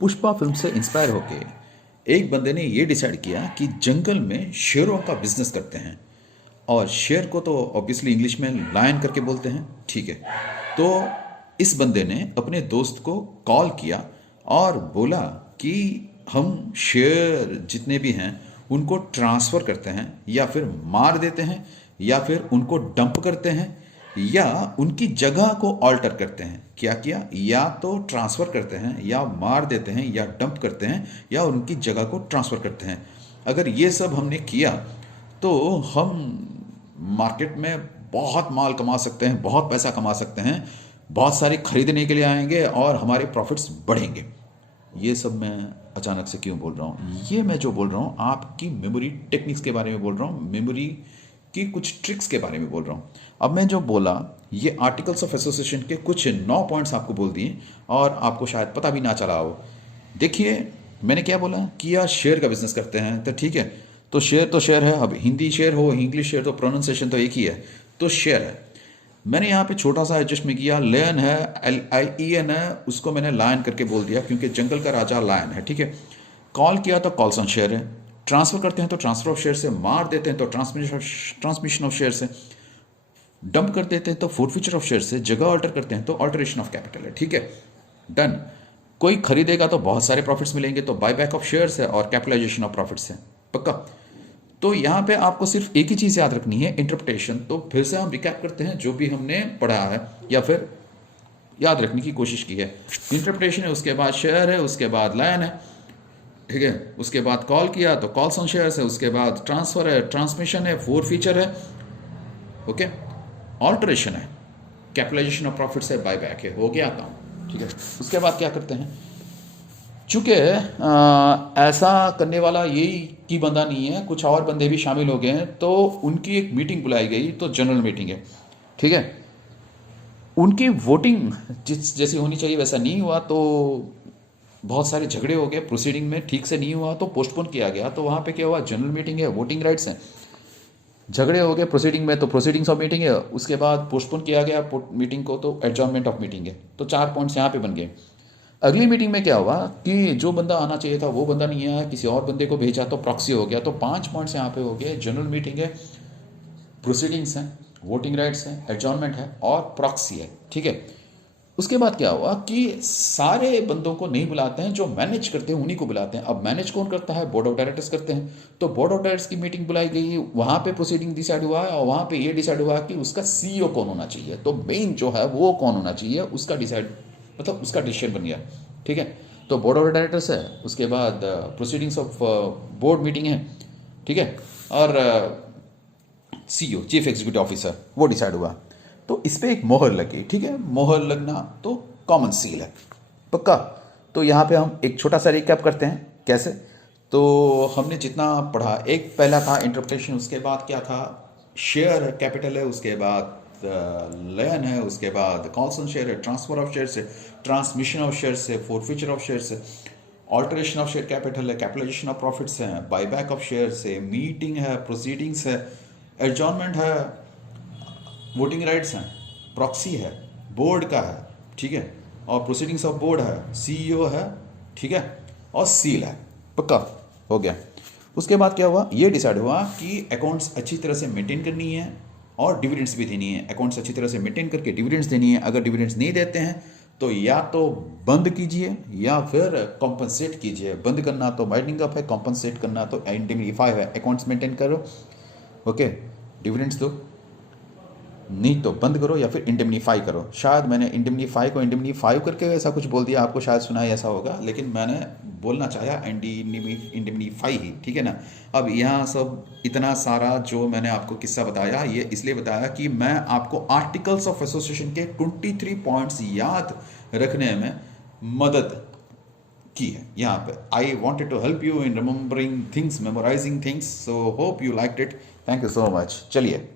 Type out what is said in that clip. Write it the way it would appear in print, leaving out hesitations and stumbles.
Pushpa film से inspire होके एक बंदे ने ये डिसाइड किया कि जंगल में शेरों का बिजनेस करते हैं। और शेर को तो ऑब्वियसली इंग्लिश में लायन करके बोलते हैं, ठीक है। तो इस बंदे ने अपने दोस्त को कॉल किया और बोला कि हम शेर जितने भी हैं उनको ट्रांसफ़र करते हैं, या फिर मार देते हैं, या फिर उनको डंप करते हैं, या उनकी जगह को ऑल्टर करते हैं। क्या किया? या तो ट्रांसफ़र करते हैं, या मार देते हैं, या डंप करते हैं, या उनकी जगह को ट्रांसफ़र करते हैं। अगर ये सब हमने किया तो हम मार्केट में बहुत माल कमा सकते हैं, बहुत पैसा कमा सकते हैं, बहुत सारे खरीदने के लिए आएंगे और हमारे प्रॉफिट्स बढ़ेंगे। ये सब मैं अचानक से क्यों बोल रहा हूँ? ये मैं जो बोल रहा हूँ आपकी मेमोरी टेक्निक्स के बारे में बोल रहा हूँ, मेमोरी की कुछ ट्रिक्स के बारे में बोल रहा हूँ। अब मैं जो बोला ये आर्टिकल्स ऑफ एसोसिएशन के कुछ 9 पॉइंट्स आपको बोल दिए और आपको शायद पता भी ना चला हो। देखिए मैंने क्या बोला कि यार शेयर का बिजनेस करते हैं, तो ठीक है, तो शेयर है। अब हिंदी शेयर हो इंग्लिश शेयर, तो प्रोनाउंसिएशन तो एक ही है, तो शेयर है। मैंने यहाँ पे छोटा सा एडजस्टमेंट किया, लेन है, LIEN है, उसको मैंने लायन करके बोल दिया क्योंकि जंगल का राजा लायन है, ठीक है। कॉल किया तो कॉल्स ऑन शेयर है, ट्रांसफर करते हैं तो ट्रांसफर ऑफ शेयर से, मार देते हैं तो ट्रांसमिशन ऑफ शेयर से, डंप कर देते हैं तो फोरफीचर ऑफ शेयर से, जगह ऑल्टर करते हैं तो ऑल्टरेशन ऑफ कैपिटल है, ठीक है, डन। कोई खरीदेगा तो बहुत सारे प्रॉफिट्स मिलेंगे, तो बायबैक ऑफ शेयर्स है और कैपिटलाइजेशन ऑफ प्रॉफिट्स है, पक्का। तो यहाँ पे आपको सिर्फ एक ही चीज़ याद रखनी है, इंटरप्रिटेशन। तो फिर से हम रिकैप करते हैं जो भी हमने पढ़ा है या फिर याद रखने की कोशिश की है। इंटरप्रिटेशन है, उसके बाद शेयर है, उसके बाद लायन है, ठीक है, उसके बाद कॉल किया तो कॉल्स ऑन शेयर्स है, उसके बाद ट्रांसफर है, ट्रांसमिशन है, फोर फीचर है, ओके, ऑल्टरेशन है, कैपिटलाइजेशन ऑफ प्रॉफिट्स है, बायबैक है, हो गया काम, ठीक है। उसके बाद क्या करते हैं, चूँकि ऐसा करने वाला यही की बंदा नहीं है, कुछ और बंदे भी शामिल हो गए हैं, तो उनकी एक मीटिंग बुलाई गई, तो जनरल मीटिंग है, ठीक है। उनकी वोटिंग जिस जैसी होनी चाहिए वैसा नहीं हुआ, तो बहुत सारे झगड़े हो गए, प्रोसीडिंग में ठीक से नहीं हुआ तो पोस्टपोन किया गया। तो वहाँ पे क्या हुआ, जनरल मीटिंग है, वोटिंग राइट्स हैं, झगड़े हो गए प्रोसीडिंग में, तो प्रोसीडिंग्स ऑफ मीटिंग है, उसके बाद पोस्टपोन किया गया मीटिंग को, तो एडजॉर्नमेंट ऑफ मीटिंग है। तो 4 पॉइंट्स यहाँ पे बन गए। अगली मीटिंग में क्या हुआ कि जो बंदा आना चाहिए था वो बंदा नहीं आया, किसी और बंदे को भेजा तो प्रॉक्सी हो गया। तो 5 पॉइंट्स यहाँ पे हो गए, जनरल मीटिंग है, प्रोसीडिंग्स हैं, वोटिंग राइट्स हैं, एडजॉर्नमेंट है और प्रॉक्सी है, ठीक है। उसके बाद क्या हुआ कि सारे बंदों को नहीं बुलाते हैं, जो मैनेज करते हैं उन्हीं को बुलाते हैं। अब मैनेज कौन करता है, बोर्ड ऑफ डायरेक्टर्स करते हैं। तो बोर्ड ऑफ डायरेक्टर्स की मीटिंग बुलाई गई, वहाँ पे प्रोसीडिंग डिसाइड हुआ और वहाँ पे ये डिसाइड हुआ कि उसका CEO कौन होना चाहिए, तो मेन जो है वो कौन होना चाहिए, उसका डिसाइड, मतलब उसका डिसीजन बन गया, ठीक है। तो बोर्ड ऑफ डायरेक्टर्स है, उसके बाद प्रोसीडिंग्स ऑफ बोर्ड मीटिंग है, ठीक है, और CEO चीफ एग्जीक्यूटिव ऑफिसर वो डिसाइड हुआ। तो इस पर एक मोहर लगी, ठीक है, मोहर लगना तो कॉमन सील है, पक्का। तो यहाँ पे हम एक छोटा सा रिकैप करते हैं कैसे। तो हमने जितना पढ़ा, एक पहला था इंटरप्रिटेशन, उसके बाद क्या था, शेयर है, कैपिटल है, उसके बाद लेन है, उसके बाद कॉल्स ऑन शेयर है, ट्रांसफर ऑफ शेयर से, ट्रांसमिशन ऑफ शेयर से, फोरफीचर ऑफ शेयर से, ऑल्टरेशन ऑफ शेयर कैपिटल है, कैपिटलाइजेशन ऑफ प्रॉफिट्स हैं, बायबैक ऑफ शेयर से, मीटिंग है, प्रोसीडिंग्स है, एडजॉर्नमेंट है, वोटिंग राइट्स हैं, प्रॉक्सी है, बोर्ड का है, ठीक है, और प्रोसीडिंग्स ऑफ बोर्ड है, CEO है, ठीक है, और सील है, पक्का हो गया। उसके बाद क्या हुआ, ये डिसाइड हुआ कि अकाउंट्स अच्छी तरह से मेंटेन करनी है और डिविडेंड्स भी देनी है। अकाउंट्स अच्छी तरह से मेंटेन करके डिविडेंड्स देनी है। अगर डिविडेंड्स नहीं देते हैं तो या तो बंद कीजिए या फिर कॉम्पनसेट कीजिए। बंद करना तो वाइंडिंग अप है, कॉम्पनसेट करना तो इंडेमनिफाई है। अकाउंट्स मेंटेन करो, ओके, डिविडेंड्स दो, नहीं तो बंद करो या फिर इंडेमनीफाई करो। शायद मैंने इंडेमनीफाई को इंडेमनीफाई करके ऐसा कुछ बोल दिया, आपको शायद सुना ही ऐसा होगा, लेकिन मैंने बोलना चाहा इंडेमनीफाई ही, ठीक है ना। अब यहाँ सब इतना सारा जो मैंने आपको किस्सा बताया, ये इसलिए बताया कि मैं आपको आर्टिकल्स ऑफ एसोसिएशन के 23 पॉइंट्स याद रखने में मदद की है। यहाँ पे I wanted to help you in remembering things, memorising things, so hope you liked it. Thank you so much. चलिए।